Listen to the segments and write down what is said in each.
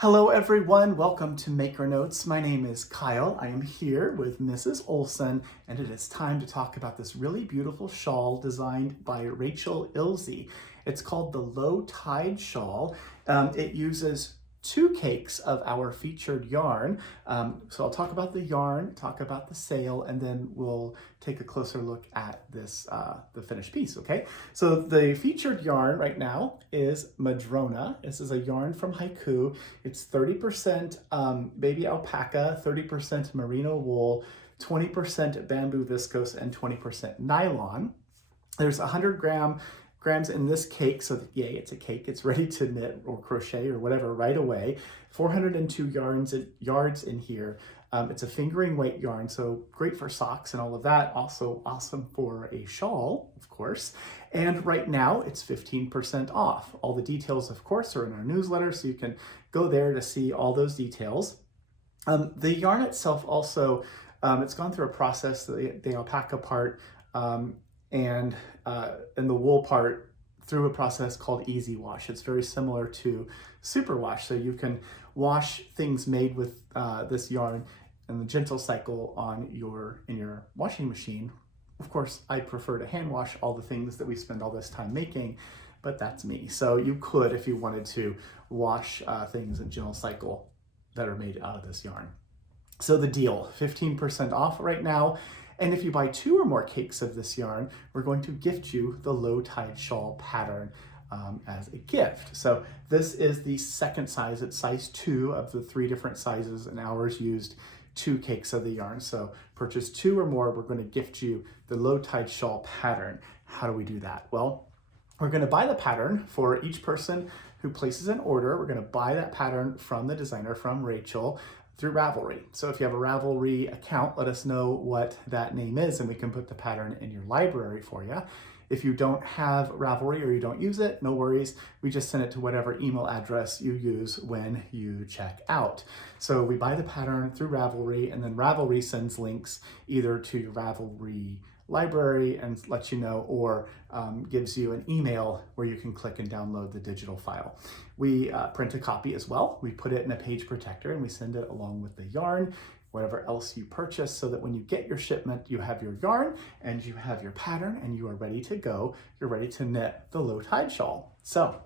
Hello everyone, welcome to Maker Notes. My name is Kyle. I am here with Mrs. Olson, and it is time to talk about this really beautiful shawl designed by Rachel Ilse. It's called the Low Tide Shawl. It uses 2 cakes of our featured yarn. So I'll talk about the yarn, talk about the sail, and then we'll take a closer look at this, the finished piece, okay? So the featured yarn right now is Madrona. This is a yarn from Haiku. It's 30% baby alpaca, 30% merino wool, 20% bamboo viscose, and 20% nylon. There's 100 grams in this cake, so yay, it's a cake. It's ready to knit or crochet or whatever right away. 402 yards in here. It's a fingering weight yarn, so great for socks and all of that. Also awesome for a shawl, of course. And right now it's 15% off. All the details, of course, are in our newsletter, so you can go there to see all those details. The yarn itself also, it's gone through a process, the alpaca part, and the wool part through a process called Easy Wash. It's very similar to Super Wash, so you can wash things made with this yarn in the gentle cycle in your washing machine. Of course, I prefer to hand wash all the things that we spend all this time making, but that's me. So you could, if you wanted to, wash things in gentle cycle that are made out of this yarn. So the deal, 15% off right now. And if you buy 2 or more cakes of this yarn, we're going to gift you the Low Tide Shawl pattern as a gift. So this is the second size. It's size 2 of the 3 different sizes, and ours used 2 cakes of the yarn. So purchase 2 or more, we're going to gift you the Low Tide Shawl pattern. How do we do that? Well, we're going to buy the pattern for each person who places an order. We're going to buy that pattern from the designer, from Rachel, through Ravelry. So if you have a Ravelry account, let us know what that name is and we can put the pattern in your library for you. If you don't have Ravelry or you don't use it, no worries. We just send it to whatever email address you use when you check out. So we buy the pattern through Ravelry, and then Ravelry sends links either to your Ravelry library and lets you know, or gives you an email where you can click and download the digital file. We print a copy as well. We put it in a page protector and we send it along with the yarn, whatever else you purchase, so that when you get your shipment, you have your yarn and you have your pattern and you are ready to go. You're ready to knit the Low Tide Shawl. So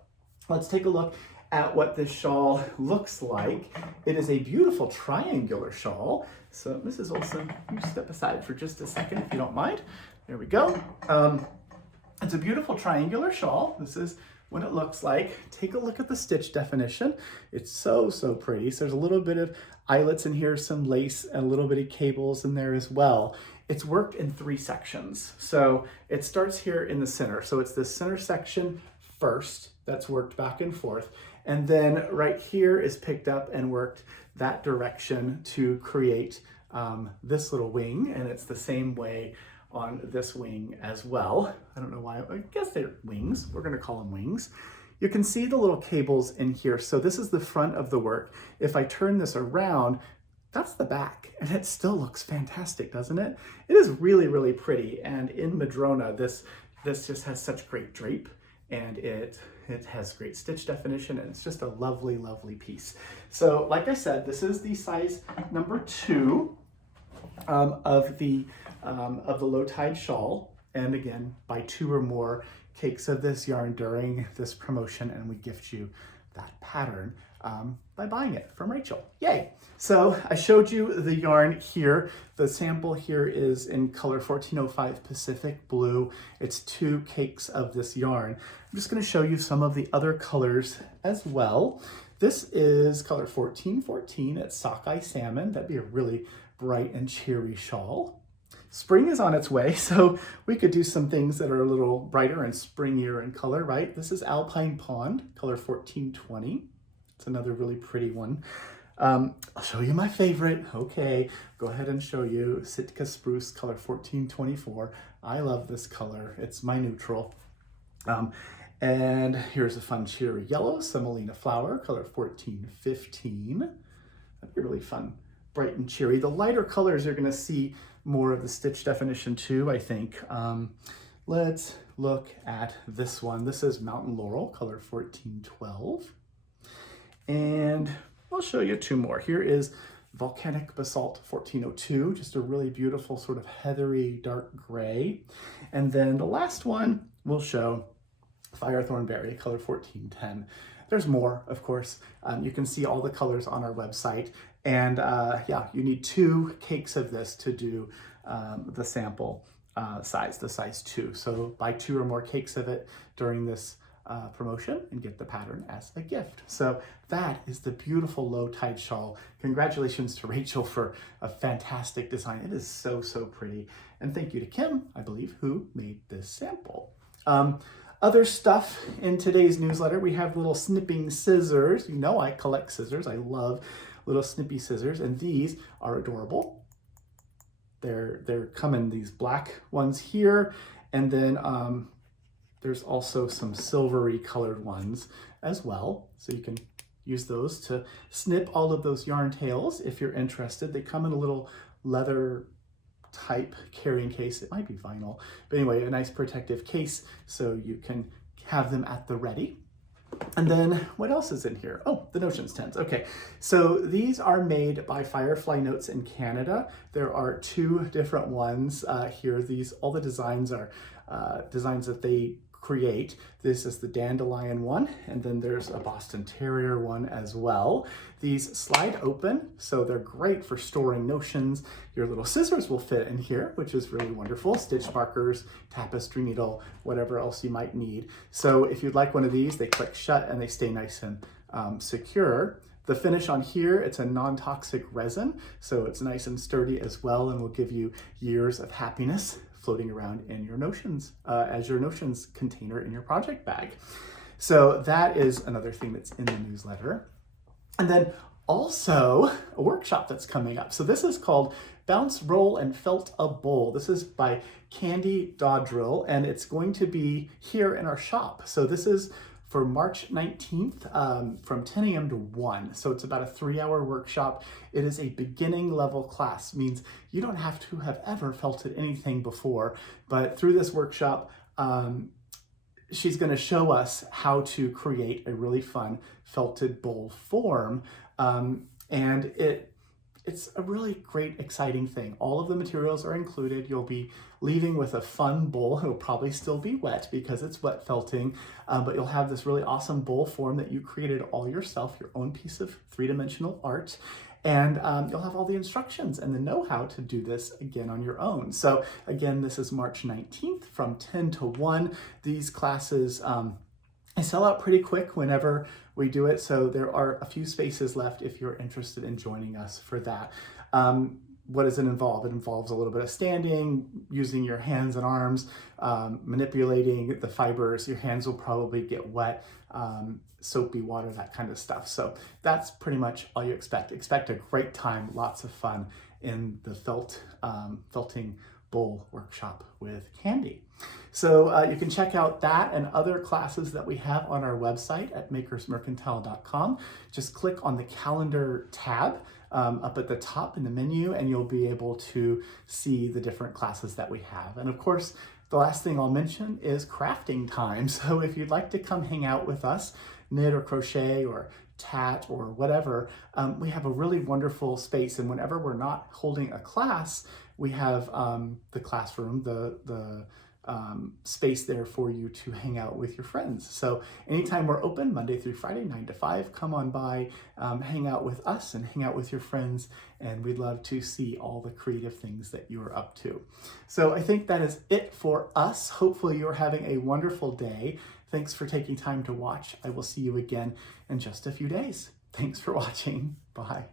let's take a look at what this shawl looks like. It is a beautiful triangular shawl. So Mrs. Olson, you step aside for just a second if you don't mind. There we go. It's a beautiful triangular shawl. This is what it looks like. Take a look at the stitch definition. It's so pretty. So there's a little bit of eyelets in here, some lace, and a little bit of cables in there as well. It's worked in 3 sections. So it starts here in the center. So it's the center section first that's worked back and forth. And then right here is picked up and worked that direction to create this little wing. And it's the same way on this wing as well. I don't know why, I guess they're wings. We're gonna call them wings. You can see the little cables in here. So this is the front of the work. If I turn this around, that's the back, and it still looks fantastic, doesn't it? It is really pretty. And in Madrona, this just has such great drape, and it has great stitch definition, and it's just a lovely piece. So like I said, this is the size number 2 of the Low Tide Shawl. And again, buy 2 or more cakes of this yarn during this promotion, and we gift you that pattern by buying it from Rachel. Yay! So I showed you the yarn here. The sample here is in color 1405 Pacific Blue. It's 2 cakes of this yarn. I'm just going to show you some of the other colors as well. This is color 1414. It's Sockeye Salmon. That'd be a really bright and cheery shawl. Spring is on its way, so we could do some things that are a little brighter and springier in color, right? This is Alpine Pond, color 1420. It's another really pretty one. I'll show you my favorite. Okay, go ahead and show you Sitka Spruce, color 1424. I love this color. It's my neutral. And here's a fun cheery yellow, Semolina Flower, color 1415. That'd be really fun, bright and cheery. The lighter colors, you're gonna see more of the stitch definition too, I think. Let's look at this one. This is Mountain Laurel, color 1412. And I'll show you two more. Here is Volcanic Basalt 1402, just a really beautiful sort of heathery dark gray. And then the last one we'll show Firethorn Berry, color 1410. There's more, of course. You can see all the colors on our website. And yeah, you need 2 cakes of this to do the sample size, the size 2. So buy 2 or more cakes of it during this promotion and get the pattern as a gift. So that is the beautiful low tide shawl. Congratulations to Rachel for a fantastic design. It is so, so pretty. And thank you to Kim, I believe, who made this sample. Other stuff in today's newsletter, we have little snipping scissors. You know I collect scissors. I love little snippy scissors, and these are adorable. They're come in these black ones here, and then there's also some silvery colored ones as well. So you can use those to snip all of those yarn tails if you're interested. They come in a little leather type carrying case. It might be vinyl, but anyway, a nice protective case so you can have them at the ready. And then what else is in here? Oh, the Notion stems. Okay, so these are made by Firefly Notes in Canada. There are 2 different ones here. All the designs are designs that they create. This is the dandelion one, and then there's a Boston Terrier one as well. These slide open, so they're great for storing notions. Your little scissors will fit in here, which is really wonderful. Stitch markers, tapestry needle, whatever else you might need. So if you'd like one of these, they click shut and they stay nice and secure. The finish on here, it's a non-toxic resin, so it's nice and sturdy as well and will give you years of happiness floating around in your notions as your notions container in your project bag. So that is another thing that's in the newsletter. And then also a workshop that's coming up. So this is called Bounce, Roll, and Felt a Bowl. This is by Candy Dodrill, and it's going to be here in our shop. So this is for March 19th from 10 a.m. to 1. So it's about a 3-hour workshop. It is a beginning level class, means you don't have to have ever felted anything before, but through this workshop, she's gonna show us how to create a really fun felted bowl form. And it's a really great, exciting thing. All of the materials are included. You'll be leaving with a fun bowl. It'll probably still be wet because it's wet felting, but you'll have this really awesome bowl form that you created all yourself, your own piece of 3-dimensional art. And you'll have all the instructions and the know-how to do this again on your own. So again, this is March 19th from 10 to 1. These classes, I sell out pretty quick whenever we do it, so there are a few spaces left if you're interested in joining us for that. What does it involve? It involves a little bit of standing, using your hands and arms, manipulating the fibers. Your hands will probably get wet, soapy water, that kind of stuff. So that's pretty much all you expect. Expect a great time, lots of fun in the felting bowl workshop with Candy. So you can check out that and other classes that we have on our website at makersmercantile.com. Just click on the calendar tab up at the top in the menu, and you'll be able to see the different classes that we have. And of course, the last thing I'll mention is crafting time. So if you'd like to come hang out with us, knit or crochet or tat or whatever, we have a really wonderful space. And whenever we're not holding a class, we have the classroom, the space there for you to hang out with your friends. So anytime we're open, Monday through Friday, 9 to 5, come on by, hang out with us and hang out with your friends, and we'd love to see all the creative things that you are up to. So I think that is it for us. Hopefully you're having a wonderful day. Thanks for taking time to watch. I will see you again in just a few days. Thanks for watching. Bye.